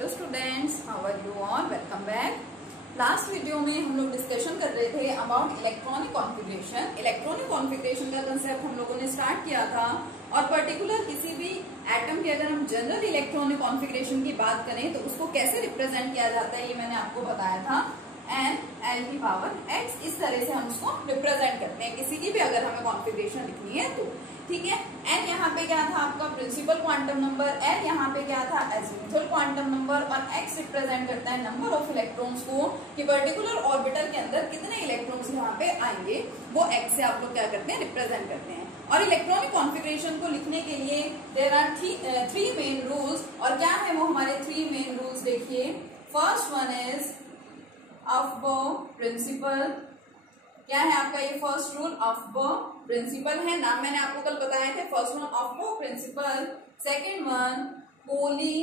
Hello students, how are you all? Welcome back. Last video में हम लोग discussion कर रहे थे about electronic configuration. Electronic configuration का कंसेप्ट हम लोगों ने स्टार्ट किया था और पर्टिकुलर किसी भी एटम की अगर हम जनरल इलेक्ट्रॉनिक कॉन्फ़िगरेशन की बात करें तो उसको कैसे रिप्रेजेंट किया जाता है ये मैंने आपको बताया था। n की पावर x, इस तरह से हम उसको रिप्रेजेंट करते हैं किसी की भी अगर हमें कॉन्फ़िगरेशन लिखनी है तो। ठीक है, n यहाँ पे क्या था आपका प्रिंसिपल क्वांटम नंबर, n यहाँ पे क्या था एजिमुथल क्वांटम नंबर और x रिप्रेजेंट करता है नंबर ऑफ इलेक्ट्रॉन्स को कि पर्टिकुलर ऑर्बिटल के अंदर कितने इलेक्ट्रॉन्स यहाँ पे आएंगे, वो x से आप लोग क्या करते हैं रिप्रेजेंट करते हैं। और इलेक्ट्रॉनिक कॉन्फ़िगरेशन को लिखने के लिए there are three main rules. और क्या है वो हमारे थ्री मेन रूल्स, देखिए। First one is Aufbau principle. क्या है आपका ये फर्स्ट रूल? अफबो प्रिंसिपल है, नाम मैंने आपको कल बताए थे। First one Aufbau principle, second one Pauli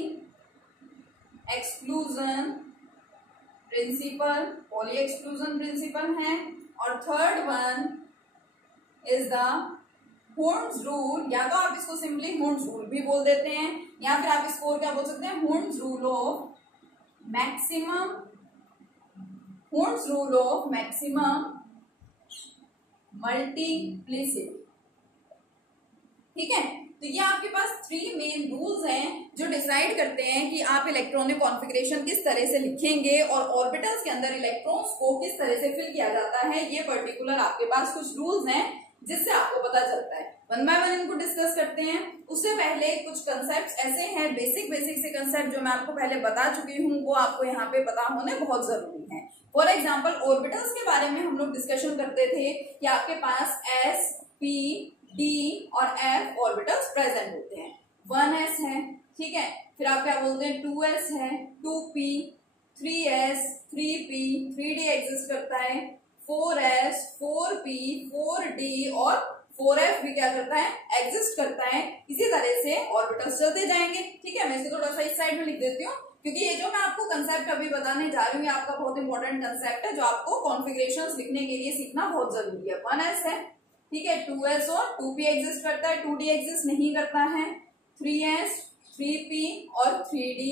exclusion principle, Pauli exclusion principle है। और थर्ड वन इज द हुर्न्स रूल, या तो आप इसको सिंपली हुर्न्स रूल भी बोल देते हैं या फिर आप इसको क्या बोल सकते हैं, हुर्न्स रूल ऑफ मैक्सिमम, हुर्न्स रूल ऑफ मैक्सिमम मल्टीप्लिसिटी। ठीक है, तो ये आपके पास थ्री मेन रूल्स हैं जो डिसाइड करते हैं कि आप इलेक्ट्रॉनिक कॉन्फ़िगरेशन किस तरह से लिखेंगे और ऑर्बिटल्स के अंदर इलेक्ट्रॉन्स को किस तरह से फिल किया जाता है। ये पर्टिकुलर आपके पास कुछ रूल्स हैं जिससे आपको पता चलता है। वन बाय वन इनको डिस्कस करते हैं। उससे पहले कुछ कंसेप्ट्स ऐसे हैं, बेसिक से कंसेप्ट जो मैं आपको पहले बता चुकी हूँ, वो आपको यहाँ पे पता होने बहुत जरूरी है। फॉर एग्जाम्पल ऑर्बिटल्स के बारे में हम लोग डिस्कशन करते थे कि आपके पास s, p, d और f ऑर्बिटल्स प्रेजेंट होते हैं। 1s है, ठीक है, फिर आप क्या बोलते हैं 2s है, 2p, 3s, 3p, 3d exist करता है, 4s, 4p, 4d और 4f भी क्या करता है, एग्जिस्ट करता है। इसी तरह से ऑर्बिटल्स चलते जाएंगे। ठीक है, मैं इसे थोड़ा सा इस साइड में लिख देती हूँ क्योंकि ये जो मैं आपको कंसेप्ट अभी बताने जा रही हूँ, आपका बहुत इंपॉर्टेंट कंसेप्ट है जो आपको कॉन्फ़िगरेशंस लिखने के लिए सीखना बहुत जरूरी है। 1s है, ठीक है, 2s और 2p एग्जिस्ट करता है, 2d एग्जिस्ट नहीं करता है, 3s, 3p और 3d,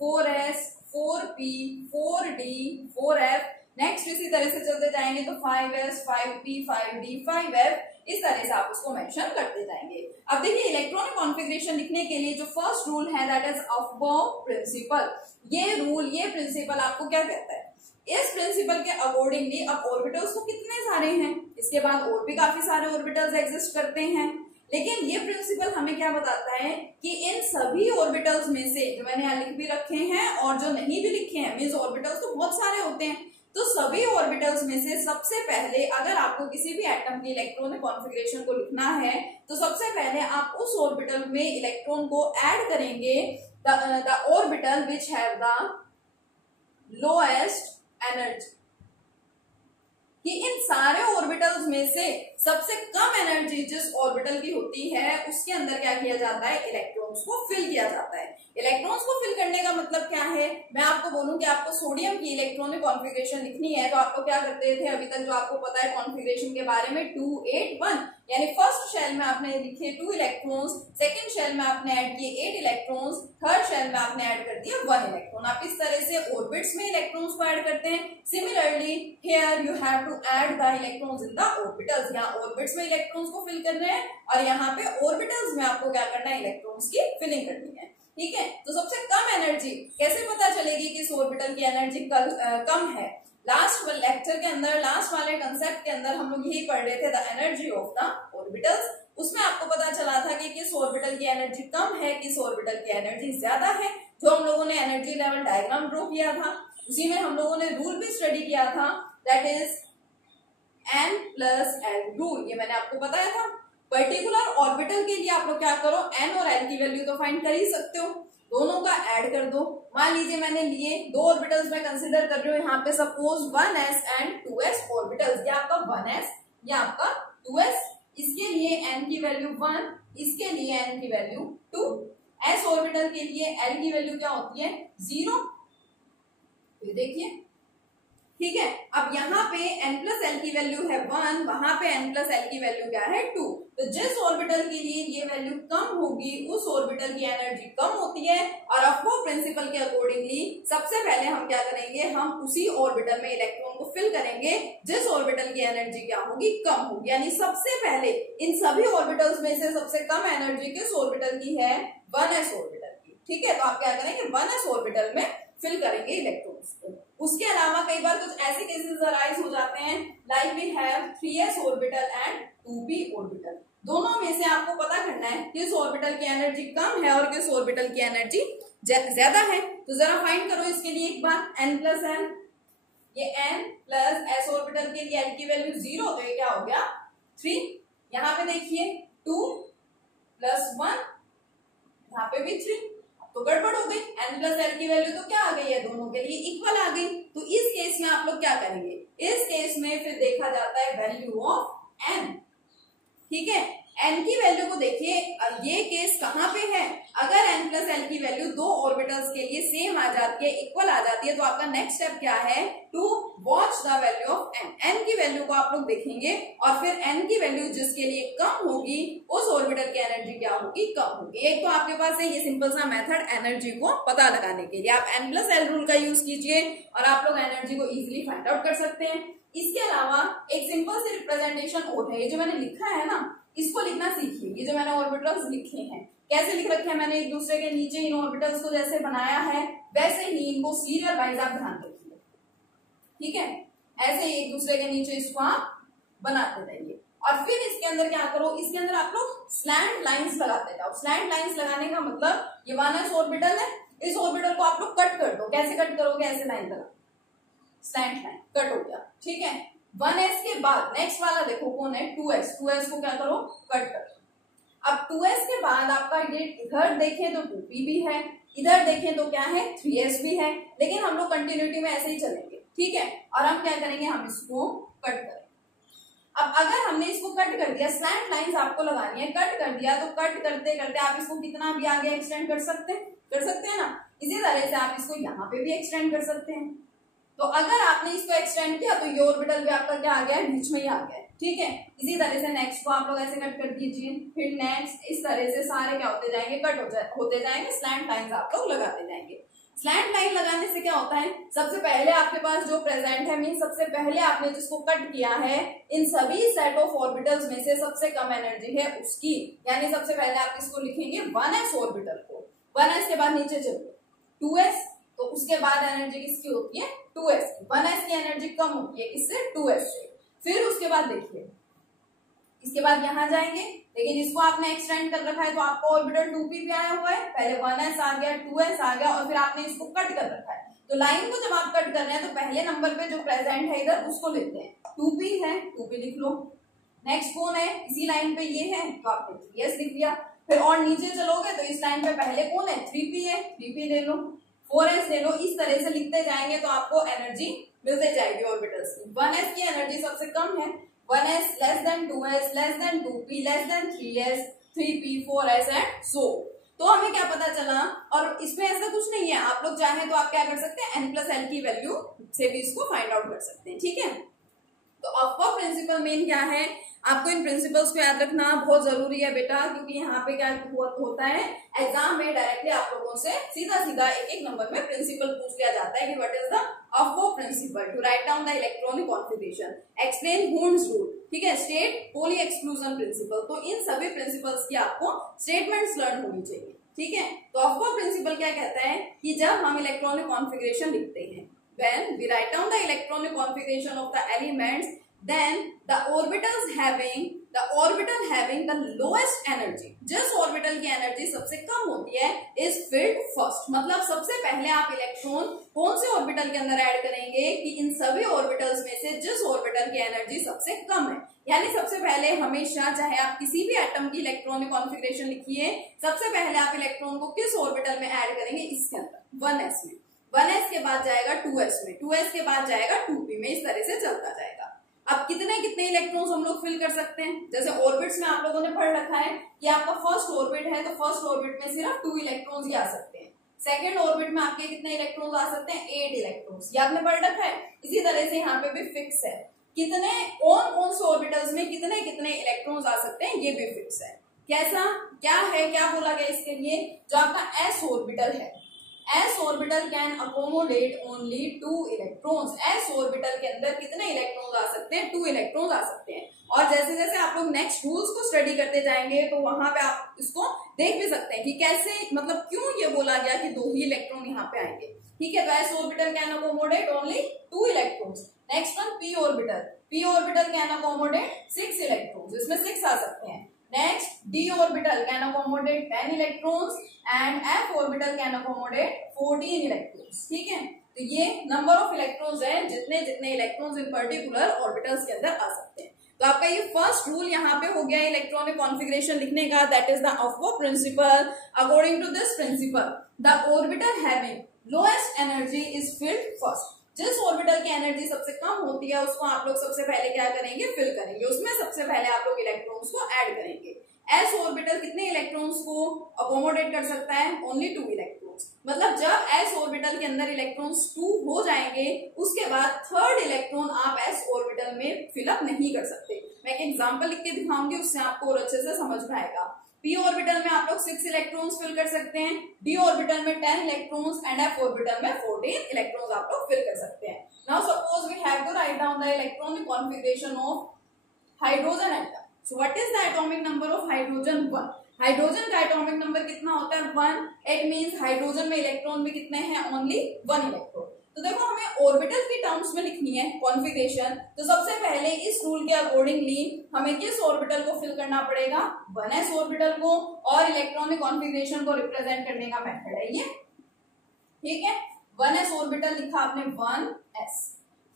4s, 4p, 4d, 4f। Next इसी तरह से चलते जाएंगे तो 5s, 5p, 5d, 5f, इस तरह से आप उसको मेंशन करते जाएंगे। अब देखिए इलेक्ट्रॉनिक कॉन्फ़िगरेशन लिखने के लिए जो फर्स्ट रूल है दैट इज अफबो प्रिंसिपल। ये रूल, ये प्रिंसिपल आपको क्या कहता है, इस प्रिंसिपल के अकॉर्डिंगली अब ऑर्बिटल्स तो कितने सारे हैं, इसके बाद और भी काफी सारे ऑर्बिटल्स एग्जिस्ट करते हैं, लेकिन ये प्रिंसिपल हमें क्या बताता है कि इन सभी ऑर्बिटल्स में से जो मैंने यहाँ लिख भी रखे हैं और जो नहीं भी लिखे हैं, मींस ऑर्बिटल्स तो बहुत सारे होते हैं, तो सभी ऑर्बिटल्स में से सबसे पहले अगर आपको किसी भी एटम की इलेक्ट्रॉनिक कॉन्फ़िगरेशन को लिखना है तो सबसे पहले आप उस ऑर्बिटल में इलेक्ट्रॉन को ऐड करेंगे the orbital which have the lowest energy, कि इन सारे ऑर्बिटल्स में से सबसे कम एनर्जी जिस ऑर्बिटल की होती है उसके अंदर क्या किया जाता है, इलेक्ट्रॉन्स को फिल किया जाता है। इलेक्ट्रॉन्स को फिल करने का मतलब क्या है, मैं आपको बोलूं कि आपको सोडियम की इलेक्ट्रॉनिक कॉन्फ़िगरेशन लिखनी है तो आपको क्या करते थे अभी तक जो आपको पता है कॉन्फ़िगरेशन के बारे में, 2 8 1, यानी फर्स्ट शेल में आपने लिखे 2 इलेक्ट्रॉन्स, सेकंड शेल में आपने ऐड किए 8 इलेक्ट्रॉन्स, थर्ड शेल में आपने ऐड कर दिया 1 इलेक्ट्रॉन। आप इस तरह से ऑर्बिट्स में इलेक्ट्रॉन्स को ऐड करते हैं। Similarly here you have to add the electrons in the orbitals. यहाँ ऑर्बिट्स में इलेक्ट्रॉन्स को फिल करने हैं और यहाँ पे ऑर्बिटल्स में आपको क्या करना है, इलेक्ट्रॉन्स की फिलिंग करनी है। ठीक है, तो सबसे कम एनर्जी कैसे पता चलेगी कि इस ऑर्बिटल की एनर्जी कम है? लास्ट लेक्चर के अंदर, लास्ट वाले कंसेप्ट के अंदर हम लोग यही पढ़ रहे थे, the energy of the orbitals. उसमें आपको पता चला था कि किस ऑर्बिटल की एनर्जी कम है, किस ऑर्बिटल की एनर्जी ज्यादा है। जो हम लोगों ने एनर्जी लेवल डायग्राम ड्रॉ किया था उसी में हम लोगों ने रूल भी स्टडी किया था, दैट इज n+l रूल। ये मैंने आपको बताया था। पर्टिकुलर ऑर्बिटल के लिए आप लोग क्या करो, n और l की वैल्यू तो फाइंड कर ही सकते हो, दोनों का ऐड कर दो। मान लीजिए मैंने लिए दो ऑर्बिटल्स में कंसीडर कर रही हूँ यहाँ पे, suppose 1s and 2s orbitals. ये आपका 1s, ये आपका 2s, इसके लिए n की वैल्यू 1, इसके लिए n की वैल्यू 2। s ऑर्बिटल के लिए l की वैल्यू क्या होती है, 0। ये देखिए, ठीक है, अब यहाँ पे n+l की वैल्यू है 1, वहां पे n+l की वैल्यू क्या है 2। तो जिस ऑर्बिटल के लिए ये वैल्यू कम होगी उस ऑर्बिटल की एनर्जी कम होती है, और अफबो प्रिंसिपल के अकॉर्डिंगली सबसे पहले हम क्या करेंगे, हम उसी ऑर्बिटल में इलेक्ट्रॉन को फिल करेंगे जिस ऑर्बिटल की एनर्जी क्या होगी, कम होगी। यानी सबसे पहले इन सभी ऑर्बिटल्स में से सबसे कम एनर्जी किस ऑर्बिटल की है, 1s ऑर्बिटल की। ठीक है, तो आप क्या करेंगे, 1s ऑर्बिटल में फिल करेंगे इलेक्ट्रॉन्स को। उसके अलावा कई बार कुछ ऐसे केसेस अराइज हो जाते हैं, like we have 3s orbital and 2p orbital. दोनों में से आपको पता करना है किस ऑर्बिटल की एनर्जी कम है और किस ऑर्बिटल की एनर्जी ज्यादा है। तो जरा फाइंड करो इसके लिए एक बार, n प्लस एन, ये n प्लस s ऑर्बिटल के लिए n की वैल्यू 0, तो ये क्या हो गया 3। यहाँ पे देखिए 2 प्लस 1, यहाँ पे भी 3, तो गड़बड़ हो गई। n प्लस एल की वैल्यू तो क्या आ गई है, दोनों के लिए इक्वल आ गई। तो इस केस में आप लोग क्या करेंगे, इस केस में फिर देखा जाता है वैल्यू ऑफ n। ठीक है, n की वैल्यू को देखिए, ये केस कहाँ पे है, अगर n प्लस एल की वैल्यू दो ऑर्बिटल्स के लिए सेम आ जाती है, इक्वल आ जाती है, तो आपका नेक्स्ट स्टेप क्या है, to watch the value of n। n की वैल्यू को आप लोग देखेंगे और फिर n की वैल्यू जिसके लिए कम होगी उस ऑर्बिटल की एनर्जी क्या होगी, कम होगी। एक तो आपके पास है ये सिंपल सा मेथड एनर्जी को पता लगाने के लिए, आप n प्लस एल रूल का यूज कीजिए और आप लोग एनर्जी को इजिली फाइंड आउट कर सकते हैं। इसके अलावा एक सिंपल सी रिप्रेजेंटेशन और है, ये जो मैंने लिखा है ना, इसको लिखना सीखिए। ये जो मैंने ऑर्बिटल्स लिखे हैं, कैसे लिख रखे हैं मैंने, एक दूसरे के नीचे इन ऑर्बिटल्स को जैसे बनाया है वैसे ही इनको सीरियल वाइज आप ध्यान रखिए। ठीक है, ऐसे ही एक दूसरे के नीचे इसको आप बनाते रहिए और फिर इसके अंदर क्या करो, इसके अंदर आप लोग स्लैंट लाइंस लगाते जाओ। स्लैंट लाइंस लगाने का मतलब ये 1s ऑर्बिटल है, इस ऑर्बिटल को आप लोग कट कर दो। कैसे कट करोगे, ऐसे लाइन लगा, स्लैंट लाइन कट हो गया। ठीक है, 1s के बाद नेक्स्ट वाला देखो कौन है, 2s। 2s को क्या करो, कट कर दो। अब 2s के बाद आपका ये इधर देखें तो 2p भी है, इधर देखें तो क्या है 3s भी है, लेकिन हम लोग कंटिन्यूटी में ऐसे ही चलेंगे। ठीक है, और हम क्या करेंगे, हम इसको कट करेंगे। अब अगर हमने इसको कट कर दिया, स्लैंट लाइंस आपको लगानी है, कट कर दिया तो कट करते करते आप इसको कितना भी आगे एक्सटेंड कर सकते हैं ना। इसी तरह से आप इसको यहाँ पे भी एक्सटेंड कर सकते हैं। तो अगर आपने इसको एक्सटेंड किया तो ये ऑर्बिटल भी आपका क्या आ गया, बीच में ही आ गया। ठीक है, इसी तरह से नेक्स्ट को आप लोग ऐसे कट कर दीजिए, फिर नेक्स्ट, इस तरह से सारे क्या होते जाएंगे, कट होते जाएंगे। स्लैंट लाइंस आप लोग लगाते जाएंगे। स्लैंट लाइन लगाने से क्या होता है, सबसे पहले आपके पास जो प्रेजेंट है, मीन सबसे पहले आपने जिसको कट किया है, इन सभी सेट ऑफ ऑर्बिटल्स में से सबसे कम एनर्जी है उसकी। यानी सबसे पहले आप इसको लिखेंगे 1s ऑर्बिटल को, 1s के बाद नीचे चलो 2s, तो उसके बाद एनर्जी किसकी होती है, 2s की। 1s की एनर्जी कम होती है किससे, 2s से। फिर उसके बाद देखिए, इसके बाद यहां जाएंगे, लेकिन इसको आपने एक्सटेंड कर रखा है तो आपको ऑर्बिटल 2p पे आया हुआ है, पहले 1s आ गया, 2s आ गया और फिर आपने इसको कट कर रखा है। तो लाइन को जब आप कट कर रहे हैं तो पहले नंबर पे जो प्रेजेंट है इधर उसको लेते हैं, 2p है, 2p लिख लो। नेक्स्ट कौन है, इसी लाइन पे ये है, तो आपने 3s लिख लिया। फिर और नीचे चलोगे तो इस लाइन पे पहले कौन है, 3p है, 3p ले लो, 4s ले लो। इस तरह से लिखते जाएंगे तो आपको एनर्जी मिलते जाएगी ऑर्बिटल्स की। 1s की एनर्जी सबसे कम है, 1s less than 2s less than 2p less than 3s 3p 4s and so. तो हमें क्या पता चला, और इसमें ऐसा कुछ नहीं है, आप लोग चाहें तो आप क्या कर सकते हैं, n प्लस एल की वैल्यू से भी इसको फाइंड आउट कर सकते हैं। ठीक है, तो अफबो प्रिंसिपल मेन क्या है, आपको इन प्रिंसिपल्स को याद रखना बहुत जरूरी है बेटा, क्योंकि यहाँ पे क्या होता है, एग्जाम में डायरेक्टली आप लोगों से सीधा सीधा एक एक नंबर में प्रिंसिपल पूछ लिया जाता है कि what is the Aufbau principle, to write down the electronic configuration, explain Hund's rule, ठीक है, स्टेट पोली एक्सक्लूजन प्रिंसिपल। तो इन सभी प्रिंसिपल्स की आपको स्टेटमेंट्स लर्न होनी चाहिए। ठीक है, तो अफबो प्रिंसिपल क्या कहता है कि जब हम इलेक्ट्रॉनिक कॉन्फिगरेशन लिखते हैं, when we write down the electronic configuration of the elements, then the orbital having the lowest energy, जिस ऑर्बिटल की एनर्जी सबसे कम होती है, is filled first। मतलब सबसे पहले आप इलेक्ट्रॉन कौन से ऑर्बिटल के अंदर ऐड करेंगे कि इन सभी ऑर्बिटल्स में से जिस ऑर्बिटल की एनर्जी सबसे कम है। यानी सबसे पहले हमेशा, चाहे आप किसी भी एटम की इलेक्ट्रॉनिक कॉन्फिगरेशन लिखिए, सबसे पहले आप इलेक्ट्रॉन को किस ऑर्बिटल में ऐड करेंगे, इसके अंदर 1s में, 1s के बाद जाएगा 2s में, 2s के बाद जाएगा 2p में, इस तरह से चलता जाएगा। अब कितने कितने इलेक्ट्रॉन्स हम लोग फिल कर सकते हैं, जैसे ऑर्बिट्स में आप लोगों ने पढ़ रखा है कि आपका फर्स्ट ऑर्बिट है तो फर्स्ट ऑर्बिट में सिर्फ 2 इलेक्ट्रॉन्स ही आ सकते हैं। सेकंड ऑर्बिट में आपके कितने इलेक्ट्रॉन्स आ सकते हैं, 8 इलेक्ट्रॉन्स, ये आपने पढ़ रखा है। इसी तरह से यहाँ पे भी फिक्स है, कितने कौन से ऑर्बिटल्स में कितने कितने इलेक्ट्रॉन्स आ सकते हैं ये भी फिक्स है। कैसा क्या है, क्या बोला गया इसके लिए, जो आपका एस ऑर्बिटल है, S orbital can accommodate only 2 electrons. S orbital के अंदर कितने इलेक्ट्रॉन्स आ सकते हैं, 2 इलेक्ट्रॉन्स आ सकते हैं। और जैसे जैसे आप लोग नेक्स्ट रूल्स को स्टडी करते जाएंगे तो वहां पे आप इसको देख भी सकते हैं कि कैसे, मतलब क्यों ये बोला गया कि 2 ही इलेक्ट्रॉन यहाँ पे आएंगे। ठीक है, तो S orbital can accommodate only 2 electrons. Next one P orbital, P orbital can accommodate 6 electrons, इसमें 6 आ सकते हैं। Next D orbital can accommodate 10 electrons and F orbital can accommodate 14 electrons. ठीक है, तो ये नंबर ऑफ इलेक्ट्रॉन्स है जितने जितने इलेक्ट्रॉन्स इन पर्टिकुलर ऑर्बिटल्स के अंदर आ सकते हैं। तो आपका ये फर्स्ट रूल यहाँ पे हो गया इलेक्ट्रॉनिक कॉन्फ़िगरेशन लिखने का, that is the Aufbau principle. According to this principle the orbital having lowest energy is filled first. जिस ऑर्बिटल की एनर्जी सबसे कम होती है उसको आप लोग सबसे पहले क्या करेंगे, फिल करेंगे, उसमें सबसे पहले आप लोग इलेक्ट्रॉन्स को ऐड करेंगे। एस ऑर्बिटल कितने इलेक्ट्रॉन्स को अकोमोडेट कर सकता है, ओनली 2 इलेक्ट्रॉन्स। मतलब जब एस ऑर्बिटल के अंदर इलेक्ट्रॉन्स 2 हो जाएंगे उसके बाद थर्ड इलेक्ट्रॉन आप एस ऑर्बिटल में फिलअप नहीं कर सकते। मैं एक एग्जांपल लिख के दिखाऊंगी, उससे आपको और अच्छे से समझ में आएगा। पी ऑर्बिटल में आप लोग 6 इलेक्ट्रॉन्स फिल कर सकते हैं, डी ऑर्बिटल में 10 इलेक्ट्रॉन्स एंड एफ ऑर्बिटल में 14 इलेक्ट्रॉन्स आप लोग फिल कर सकते हैं। Now suppose we have to write down the electronic configuration of hydrogen atom. So what is the atomic number of hydrogen? 1। Hydrogen का एटॉमिक नंबर कितना होता है? 1। इट मींस हाइड्रोजन में इलेक्ट्रॉन भी कितने हैं? Only 1 electron. तो देखो हमें ऑर्बिटल की टर्म्स में लिखनी है कॉन्फ़िगरेशन, तो सबसे पहले इस रूल के अकॉर्डिंगली हमें किस ऑर्बिटल को फिल करना पड़ेगा? 1s ऑर्बिटल को, और इलेक्ट्रॉनिक कॉन्फ़िगरेशन को रिप्रेजेंट करने का मेथड है ये। ठीक है, 1s ऑर्बिटल लिखा आपने 1s।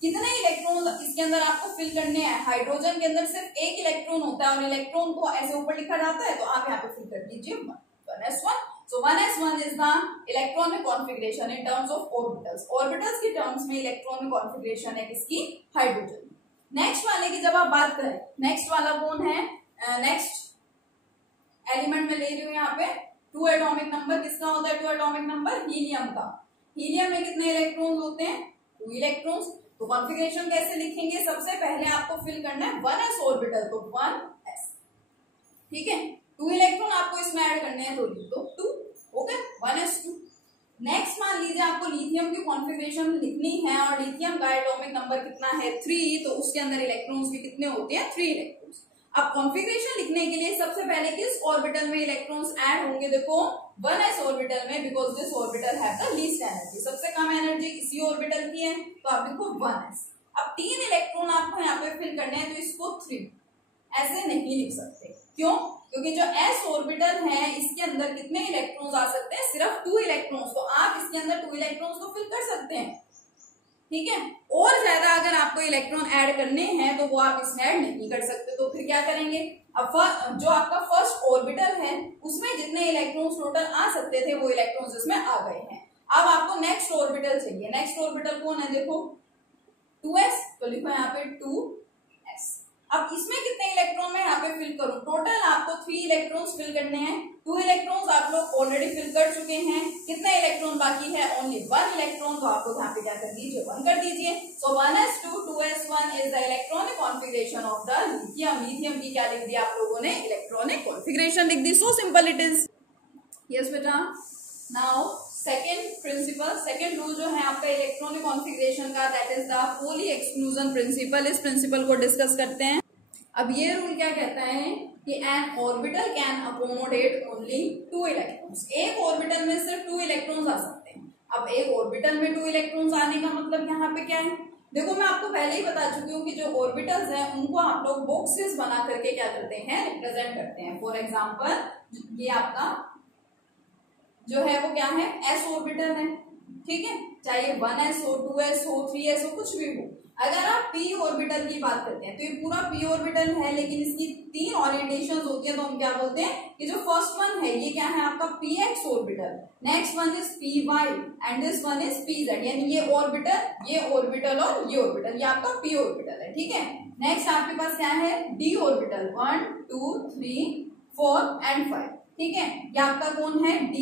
कितने इलेक्ट्रॉन इसके अंदर आपको फिल करने हैं? हाइड्रोजन के अंदर सिर्फ एक इलेक्ट्रॉन होता है और इलेक्ट्रॉन को ऐसे ऊपर लिखा जाता है, तो आप यहाँ पे फिल कर दीजिए 1s1। So 1s1 is the electronic configuration in terms of orbitals. Orbitals की terms में electronic configuration है किसकी? हाइड्रोजन। नेक्स्ट वाले की जब आप बात करें, नेक्स्ट वाला कौन है? नेक्स्ट एलिमेंट में ले रही हूँ यहाँ पे 2 एटॉमिक नंबर। किसका होता है 2 एटॉमिक नंबर? हीलियम का। हीलियम में कितने इलेक्ट्रॉन्स होते हैं? 2 इलेक्ट्रॉन्स। तो कॉन्फ़िगरेशन कैसे लिखेंगे? सबसे पहले आपको फिल करना है 1s ऑर्बिटल, तो 1s। ठीक है, 2 इलेक्ट्रॉन आपको इसमें ऐड करने हैं, तो लिख दो 2। Okay, 1s2। नेक्स्ट मान लीजिए आपको लिथियम की कॉन्फ़िगरेशन लिखनी है और लिथियम का एटॉमिक नंबर कितना है? 3। तो उसके अंदर इलेक्ट्रॉन्स भी कितने होते हैं? 3 इलेक्ट्रॉन्स। अब कॉन्फ़िगरेशन लिखने के लिए सबसे पहले किस ऑर्बिटल में इलेक्ट्रॉन्स ऐड होंगे? देखो 1s ऑर्बिटल में, because this orbital have the least energy. सबसे कम एनर्जी इसी ऑर्बिटल की है, तो आप लिखो 1s। अब 3 इलेक्ट्रॉन आपको यहाँ पे फिल करने हैं, तो इसको 3 ऐसे नहीं लिख सकते। क्यों? क्योंकि जो s ऑर्बिटल है इसके अंदर कितने इलेक्ट्रॉन्स आ सकते हैं? सिर्फ 2 इलेक्ट्रॉन्स। तो आप इसके अंदर 2 इलेक्ट्रॉन्स को फिल कर सकते हैं। ठीक है, और ज्यादा अगर आपको इलेक्ट्रॉन ऐड करने हैं तो वो आप इसमें ऐड नहीं कर सकते। तो फिर क्या करेंगे? अब जो आपका फर्स्ट ऑर्बिटल है उसमें जितने इलेक्ट्रॉन्स टोटल आ सकते थे वो इलेक्ट्रॉन्स इसमें आ गए हैं। अब आपको नेक्स्ट ऑर्बिटल चाहिए। नेक्स्ट ऑर्बिटल कौन है? देखो 2s, तो लिखो यहाँ पे 2s। अब इसमें कितने इलेक्ट्रॉन में यहाँ पे फिल करूं? टोटल आपको 3 इलेक्ट्रॉन्स फिल करने हैं। 2 इलेक्ट्रॉन्स आप लोग ऑलरेडी फिल कर चुके हैं। कितने इलेक्ट्रॉन बाकी है? Only 1 electron. तो आप लोग यहाँ पे क्या कर दीजिए? 1 कर दीजिए। सो 1s2 2s1 is the electronic configuration of the lithium. Lithium की क्या लिख दिया आप लोगों ने? इलेक्ट्रॉनिक कॉन्फ़िगरेशन लिख दी। So simple it is. Yes बेटा। Now second principle, second rule जो है आपका इलेक्ट्रॉनिक कॉन्फ़िगरेशन का, that is the Pauli exclusion principle. इस प्रिंसिपल को डिस्कस करते हैं। अब ये रूल क्या कहता है कि an orbital can accommodate only 2 electrons. एक ऑर्बिटल में सिर्फ 2 इलेक्ट्रॉन्स आ सकते हैं। अब एक ऑर्बिटल में 2 इलेक्ट्रॉन्स आने का मतलब यहाँ पे क्या है? देखो मैं आपको पहले ही बता चुकी हूँ कि जो ऑर्बिटल्स हैं उनको आप लोग बॉक्सेस बना करके क्या करते हैं? रिप्रेजेंट करते हैं। फॉर एग्जाम्पल ये आपका जो है वो क्या है? एस ऑर्बिटल है। ठीक है, चाहे 1s हो, 2s हो, 3s हो, कुछ भी हो। अगर आप p ऑर्बिटल की बात करते हैं तो ये पूरा p ऑर्बिटल है, लेकिन इसकी 3 ओरिएंटेशन होती है। तो हम क्या बोलते हैं कि जो फर्स्ट वन है ये क्या है आपका px orbital, next one is py and this one is pz। यानी ये ऑर्बिटल और ये ऑर्बिटल, ये आपका p ऑर्बिटल है। ठीक है, नेक्स्ट आपके पास क्या है? d orbital 1 2 3 4 and 5। ठीक है, ये आपका कौन है? d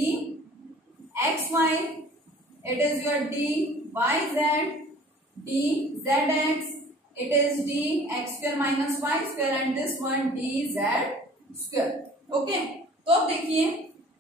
xy, it is your d yz, d zx, it is D X square minus Y square and this one D Z square. Okay, तो अब देखिए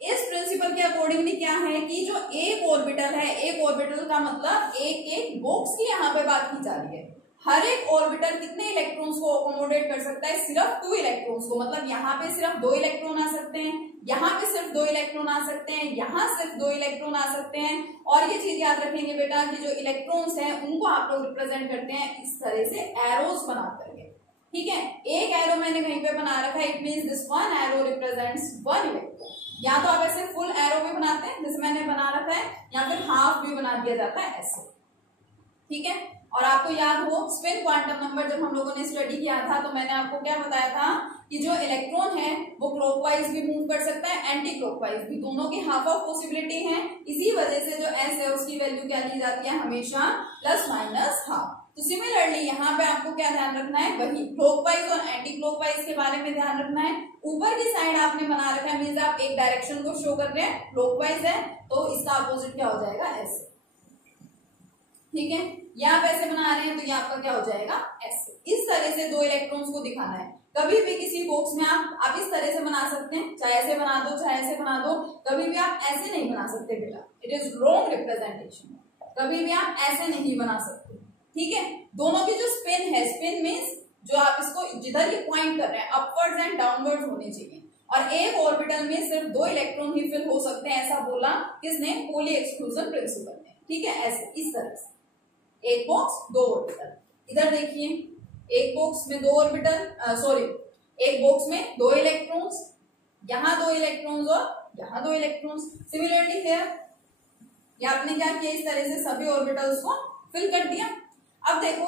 इस प्रिंसिपल के अकॉर्डिंगली क्या है कि जो एक ऑर्बिटल है, एक ऑर्बिटल का मतलब एक एक बॉक्स की यहाँ पे बात की जा रही है। हर एक ऑर्बिटल कितने इलेक्ट्रॉन्स को अकोमोडेट कर सकता है? सिर्फ 2 इलेक्ट्रॉन्स को। मतलब यहाँ पे सिर्फ 2 इलेक्ट्रॉन आ सकते हैं, यहाँ पे सिर्फ 2 इलेक्ट्रॉन आ सकते हैं, यहाँ सिर्फ 2 इलेक्ट्रॉन आ सकते हैं। और ये चीज याद रखेंगे बेटा कि जो इलेक्ट्रॉन्स हैं उनको आप लोग रिप्रेजेंट करते हैं इस तरह से एरोस बना करके। ठीक है, एक एरो मैंने कहीं पे बना रखा है, it means this one arrow represents 1 electron. या तो आप ऐसे फुल एरो भी बनाते हैं जैसे मैंने बना रखा है, या फिर हाफ भी बना दिया जाता है ऐसे। ठीक है, और आपको याद हो स्पिन क्वांटम नंबर जब हम लोगों ने स्टडी किया था तो मैंने आपको क्या बताया था कि जो इलेक्ट्रॉन है वो क्लॉकवाइज भी मूव कर सकता है, एंटी क्लॉकवाइज भी, दोनों की हाफ ऑफ पॉसिबिलिटी है। इसी वजह से जो एस है उसकी वैल्यू क्या ली जाती है? हमेशा प्लस माइनस हाफ। तो सिमिलरली यहाँ पे आपको क्या ध्यान रखना है? वही क्लॉकवाइज और एंटी क्लॉकवाइज के बारे में ध्यान रखना है। ऊपर की साइड आपने बना रखा है, मीन्स आप एक डायरेक्शन को शो कर रहे हैं, क्लॉकवाइज है तो इसका अपोजिट क्या हो जाएगा? ऐसे। ठीक है, या आप ऐसे बना रहे हैं तो ये आपका क्या हो जाएगा? ऐसे। इस तरह से 2 इलेक्ट्रॉन्स को दिखाना है। कभी भी किसी बॉक्स में आप इस तरह से बना सकते हैं, चाहे ऐसे बना दो चाहे ऐसे बना दो, कभी भी आप ऐसे नहीं बना सकते बेटा, इट इज रॉन्ग रिप्रेजेंटेशन। कभी भी आप ऐसे नहीं बना सकते। ठीक है, दोनों की जो स्पिन है, स्पिन मीन्स जो आप इसको जिधर ये पॉइंट कर रहे हैं अपवर्ड्स एंड डाउनवर्ड्स होने चाहिए। और एक ऑर्बिटल में सिर्फ 2 इलेक्ट्रॉन ही फिल हो सकते हैं, ऐसा बोला किसने? पॉली एक्सक्लूजन प्रिंसिपल ने। ठीक है, ऐसे इस तरह से एक बॉक्स 2 ऑर्बिटल। इधर देखिए एक बॉक्स में 2 ऑर्बिटल, सॉरी एक बॉक्स में 2 इलेक्ट्रॉन्स, यहाँ 2 इलेक्ट्रॉन्स और यहाँ 2 इलेक्ट्रॉन्स। सिमिलरली हियर ये आपने क्या किया? इस तरह से सभी ऑर्बिटल्स को फिल कर दिया। अब देखो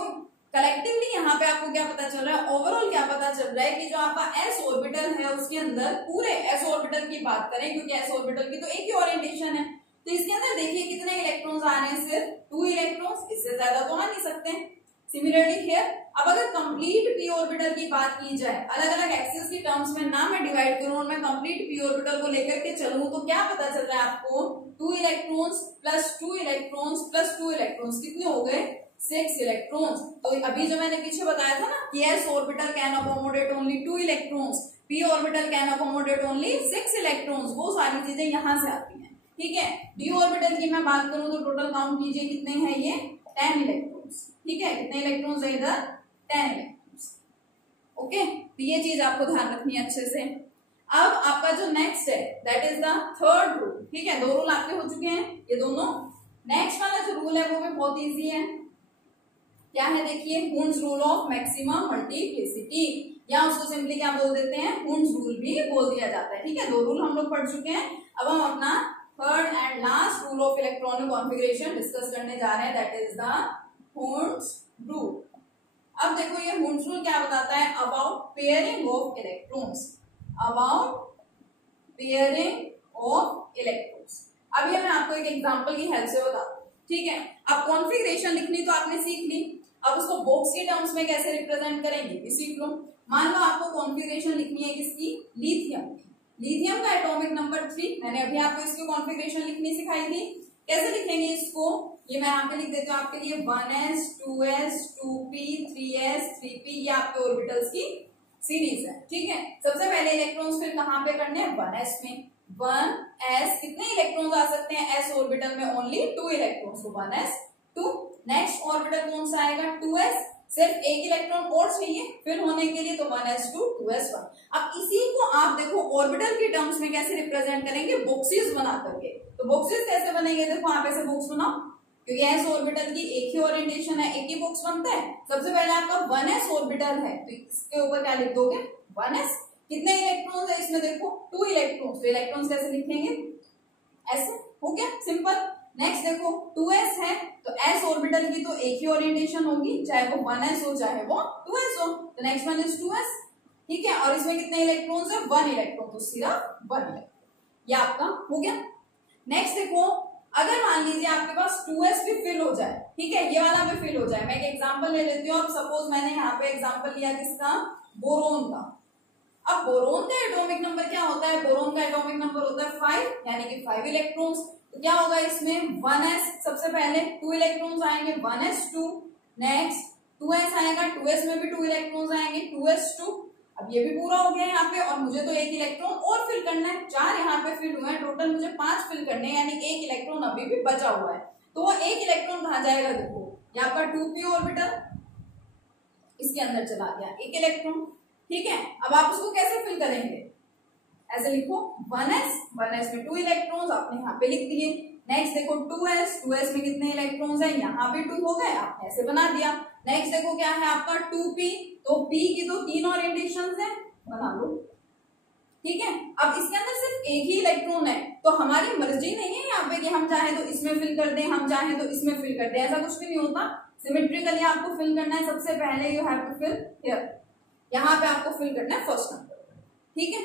कलेक्टिवली यहाँ पे आपको क्या पता चल रहा है? ओवरऑल क्या पता चल रहा है कि जो आपका एस ऑर्बिटल है उसके अंदर, पूरे एस ऑर्बिटल की बात करें क्योंकि एस ऑर्बिटल की तो एक ही ओरिएंटेशन है, तो इसके अंदर देखिए कितने इलेक्ट्रॉन्स आ रहे हैं? सिर्फ 2 इलेक्ट्रॉन्स, इससे ज्यादा तो आ नहीं सकते। सिमिलरली हियर अब अगर कंप्लीट पी ऑर्बिटल की बात की जाए, अलग अलग एक्सिस की टर्म्स में ना मैं डिवाइड करूं और मैं कंप्लीट पी ऑर्बिटल को लेकर के चलूं तो क्या पता चल रहा है आपको? 2 electrons plus 2 electrons plus 2 electrons कितने हो गए? 6 इलेक्ट्रॉन्स। तो अभी जो मैंने पीछे बताया था ना कि S orbital can accommodate only 2 electrons, P orbital can accommodate only 6 electrons, वो सारी चीजें यहाँ से आती हैं। ठीक है, डी ऑर्बिटल की मैं बात करूं तो टोटल काउंट कीजिए कितने हैं? ये 10 इलेक्ट्रॉन्स। ठीक है, कितने इलेक्ट्रॉन्स है इधर? 10 इलेक्ट्रॉन्स। ओके, तो ये चीज आपको ध्यान रखनी है अच्छे से। अब आपका जो नेक्स्ट है that is the third rule. ठीक है, 2 रूल आपके हो चुके हैं ये दोनों। नेक्स्ट वाला जो रूल है वो भी बहुत इजी है। क्या है? देखिए Hund's rule of maximum multiplicity, या उसको सिंपली क्या बोल देते हैं? हुन्स रूल भी बोल दिया जाता है। ठीक है, 2 रूल हम लोग पढ़ चुके हैं। अब हम अपना third and last rule of electronic configuration discuss करने जा रहे हैं, that is the Hund's rule. अब देखो ये हुन्स रूल क्या बताता है? About pairing of electrons, about pairing of electrons. अब ये मैं आपको एक एग्जांपल की हेल्प से बताता हूँ। ठीक है, अब कॉन्फ़िगरेशन लिखनी तो आपने सीख ली, अब उसको बॉक्स के टर्म्स में कैसे रिप्रेजेंट करेंगे भी सीख लो। मान लो आपको कॉन्फ़िगरेशन लिखनी है किसकी? लिथियम की। लिथियम का एटॉमिक नंबर 3, मैंने अभी आपको इसकी कॉन्फ़िगरेशन लिखनी सिखाई थी। कैसे लिखेंगे इसको? ये मैं यहाँ पे लिख देती हूँ आपके लिए 1s 2s 2p 3s 3p, ये आपके ऑर्बिटल्स की सीरीज है। ठीक है, सबसे पहले इलेक्ट्रॉन्स फिर कहाँ पे करने हैं? 1s में। 1s कितने इलेक्ट्रॉन्स आ सकते हैं? s ऑर्बिटल में ओनली 2 इलेक्ट्रॉन्स, तो 1s 2। नेक्स्ट ऑर्बिटल कौन सा आएगा? 2s, सिर्फ एक इलेक्ट्रॉन और चाहिए फिल होने के लिए, तो 1s2 2s1। अब इसी को आप देखो ऑर्बिटल की टर्म्स में कैसे रिप्रेजेंट करेंगे? बॉक्सेस बना करके। तो बॉक्सेस कैसे बनेंगे? देखो आप ऐसे बॉक्स बनाओ, क्योंकि एस ऑर्बिटल की एक ही ओरिएंटेशन है, एक ही बॉक्स बनता है। सबसे पहले आपका 1s ऑर्बिटल है तो इसके ऊपर क्या लिख दोगे? 1s। कितने इलेक्ट्रॉन्स है इसमें? देखो 2 इलेक्ट्रॉन्स, तो इलेक्ट्रॉन्स कैसे लिखेंगे? ऐसे। हो गया सिंपल। नेक्स्ट देखो 2s है तो s ऑर्बिटल की तो एक ही ओरिएंटेशन होगी, चाहे वो 1s हो चाहे वो 2s हो, तो नेक्स्ट वन इज 2s। ठीक है, और इसमें कितने इलेक्ट्रॉन्स है? 1 इलेक्ट्रॉन, तो सिर्फ 1 इलेक्ट्रॉन, ये आपका हो गया। नेक्स्ट देखो अगर मान लीजिए आपके पास 2s भी फिल हो जाए, ठीक है, ये वाला भी फिल हो जाए, मैं एक एग्जांपल ले लेती हूँ। अब सपोज मैंने यहाँ पे एग्जांपल लिया किसका? बोरोन का। अब बोरोन का एटॉमिक नंबर क्या होता है? बोरोन का एटॉमिक नंबर होता है 5, यानी कि 5 इलेक्ट्रॉन्स। तो क्या होगा इसमें? 1s, सबसे पहले 2 इलेक्ट्रॉन्स आएंगे 1s2, नेक्स्ट 2s आएगा, 2s में भी 2 इलेक्ट्रॉन्स आएंगे, 2s2। अब ये भी पूरा हो गया यहाँ पे, और मुझे तो 1 इलेक्ट्रॉन और फिल करना है। 4 यहाँ पे फिल हुए हैं, टोटल मुझे 5 फिल करने हैं, यानी 1 इलेक्ट्रॉन अभी भी बचा हुआ है। तो वो 1 इलेक्ट्रॉन कहाँ जाएगा, देखो यहाँ पर 2p ऑर्बिटल इसके अंदर चला गया 1 इलेक्ट्रॉन। ठीक है, अब आप उसको कैसे फिल करेंगे, ऐसे लिखो 1s में 2 इलेक्ट्रॉन्स आपने यहाँ पे लिख दिए। नेक्स्ट देखो 2s में कितने इलेक्ट्रॉन्स हैं, यहाँ पे 2 हो गए, आपने ऐसे बना दिया। नेक्स्ट देखो क्या है आपका 2p, तो p की तो 3 ओरिएंटेशंस हैं, बना लो। ठीक है, अब इसके अंदर सिर्फ एक ही इलेक्ट्रॉन है, तो हमारी मर्जी नहीं है यहाँ पे कि हम चाहे तो इसमें फिल कर दें, हम चाहे तो इसमें फिल कर दें, ऐसा कुछ भी नहीं होता। सिमेट्रिकली आपको फिल करना है। सबसे पहले you have to fill here, यहाँ पे आपको फिल करना है फर्स्ट नंबर। ठीक है,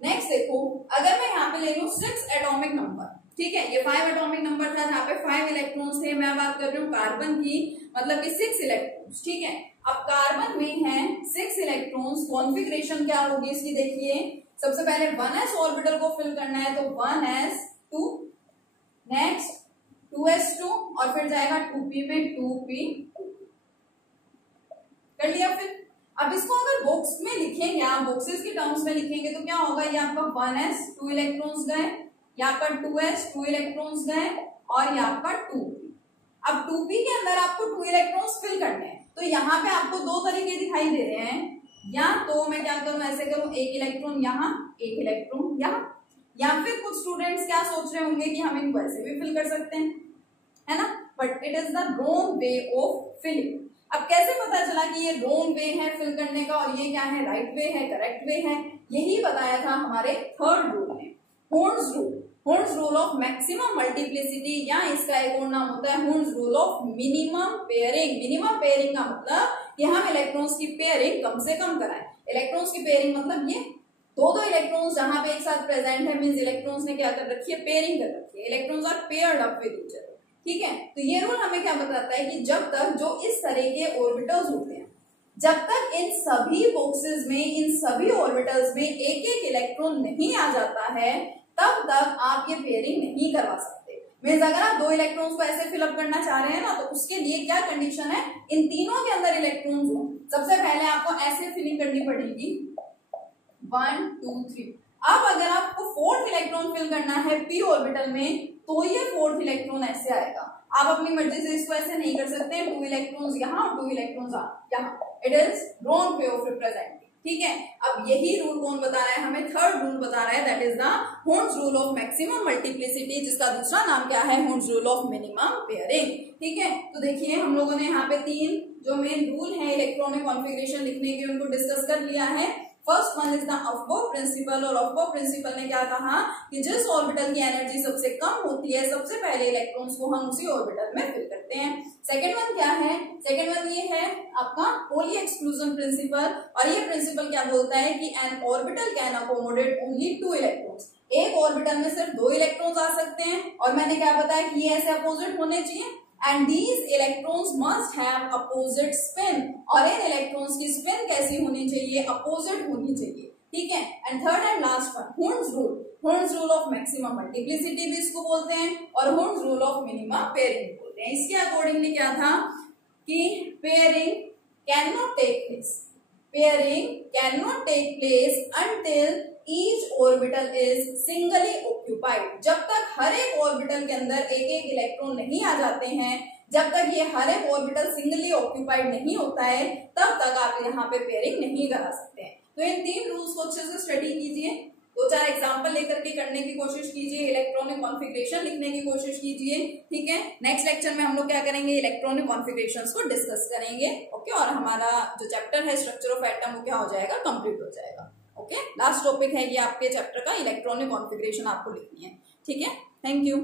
नेक्स्ट देखो अगर मैं यहाँ पे ले लूं 6 एटॉमिक नंबर, ठीक है, ये 5 एटॉमिक नंबर था जहाँ पे 5 इलेक्ट्रॉन्स थे, मैं बात कर रही हूँ कार्बन की, मतलब कि 6 इलेक्ट्रॉन्स। ठीक है, अब कार्बन में है 6 इलेक्ट्रॉन्स, कॉन्फ़िगरेशन क्या होगी इसकी देखिए। सबसे पहले 1s ऑर्बिटल को फिल करना है, तो 1s2, नेक्स्ट 2s2 और फिर जाएगा 2p में 2p, कर लिया। फिर अब इसको अगर बॉक्स में लिखेंगे, आप बॉक्सेस के टर्म्स में लिखेंगे तो क्या होगा, ये आपका 1s 2 इलेक्ट्रॉन्स गए, यहाँ पर 2s 2 इलेक्ट्रॉन्स गए, और यहाँ पर 2p। अब 2p के अंदर आपको 2 इलेक्ट्रॉन्स फिल करने हैं, तो यहाँ पे आपको 2 तरीके दिखाई दे रहे हैं। या तो मैं क्या करूं, ऐसे करूं 1 इलेक्ट्रॉन यहाँ, 1 इलेक्ट्रॉन यहाँ, या फिर कुछ स्टूडेंट्स क्या सोच रहे होंगे कि हम इनको ऐसे भी फिल कर सकते हैं, है ना, but it is the wrong way of filling. अब कैसे पता चला कि ये रॉन्ग वे है फिल करने का और ये क्या है, राइट वे है, करेक्ट वे है? यही बताया था हमारे थर्ड रूल में, horns rule. Horns rule of maximum multiplicity, या इसका एक और नाम होता है horns rule of minimum pairing. Minimum pairing का मतलब कि हम इलेक्ट्रॉन्स की पेयरिंग कम से कम कराएं। इलेक्ट्रॉन्स की पेयरिंग मतलब ये दो इलेक्ट्रॉन्स जहां पे एक साथ प्रेजेंट है, मींस इलेक्ट्रॉन्स ने क्या कर रखी है, पेयरिंग कर रखी है। Electrons are paired up with each other. ठीक है, तो ये रूल हमें क्या बताता है कि जब तक जो इस तरह के ऑर्बिटल्स होते हैं, जब तक इन सभी बॉक्सेस में, इन सभी ऑर्बिटल्स में एक एक इलेक्ट्रॉन नहीं आ जाता है, तब तक आप ये पेयरिंग नहीं करवा सकते। मींस अगर आप 2 इलेक्ट्रॉन्स को ऐसे फिलअप करना चाह रहे हैं ना, तो उसके लिए क्या कंडीशन है, इन तीनों के अंदर इलेक्ट्रॉन्स हो। सबसे पहले आपको ऐसे फिलिंग करनी पड़ेगी 1 2 3। अब अगर आपको 4th इलेक्ट्रॉन फिल करना है p ऑर्बिटल में, तो ये 4th इलेक्ट्रॉन ऐसे आएगा। आप अपनी मर्जी से इसको ऐसे नहीं कर सकते, 2 इलेक्ट्रॉन्स यहाँ और 2 इलेक्ट्रॉन्स यहाँ, it is wrong way of representing. ठीक है, अब यही रूल कौन बता रहा है हमें, थर्ड रूल बता रहा है, that is the horns rule of maximum multiplicity, जिसका दूसरा नाम क्या है, horns rule of minimum pairing. ठीक है, तो देखिए हम लोगों ने यहाँ पे 3 जो मेन रूल है इलेक्ट्रॉनिक कॉन्फ़िगरेशन लिखने के, उनको डिस्कस कर लिया है। First one is the Aufbau principle, और अफबो प्रिंसिपल ने क्या कहा कि जिस ऑर्बिटल की एनर्जी सबसे कम होती है, सबसे पहले इलेक्ट्रॉन्स को हम उसी ऑर्बिटल में फिल करते हैं। सेकंड वन क्या है, सेकंड वन ये है आपका पोली एक्सक्लूजन प्रिंसिपल, और ये प्रिंसिपल क्या बोलता है कि an orbital can accommodate only 2 electrons. एक ऑर्बिटल में सिर्फ 2 इलेक्ट्रॉन्स आ सकते हैं, और मैंने क्या बताया कि ये ऐसे अपोजिट होने चाहिए, and these electrons must have opposite spin, और इन इलेक्ट्रॉन्स की स्पिन कैसी होनी चाहिए, अपोजिट होनी चाहिए। ठीक है, and third and last one horns rule. Horns rule of maximum multiplicity भी इसको बोलते हैं, और horns rule of minimum pairing बोलते हैं। इसके अकॉर्डिंगली क्या था कि pairing can not take place, pairing can not take place until each orbital is singly occupied। जब तक हर एक ऑर्बिटल के अंदर एक एक इलेक्ट्रॉन नहीं आ जाते हैं, जब तक ये हर एक ऑर्बिटल सिंगली ऑक्यूपाइड नहीं होता है, तब तक आप यहाँ पे पेयरिंग नहीं करा सकते हैं। तो इन 3 रूल्स को अच्छे से स्टडी कीजिए, 2-4 एग्जाम्पल लेकर के करने की कोशिश कीजिए, इलेक्ट्रॉनिक कॉन्फ़िगरेशन लिखने की कोशिश कीजिए। ठीक है, नेक्स्ट लेक्चर में हम लोग क्या करेंगे, इलेक्ट्रॉनिक कॉन्फ़िगरेशंस को डिस्कस करेंगे। ओके, और हमारा जो चैप्टर है स्ट्रक्चर ऑफ एटम वो क्या हो जाएगा, कंप्लीट हो जाएगा। ओके, लास्ट टॉपिक है ये आपके चैप्टर का, इलेक्ट्रॉनिक कॉन्फ़िगरेशन आपको लिखनी है। ठीक है, थैंक यू।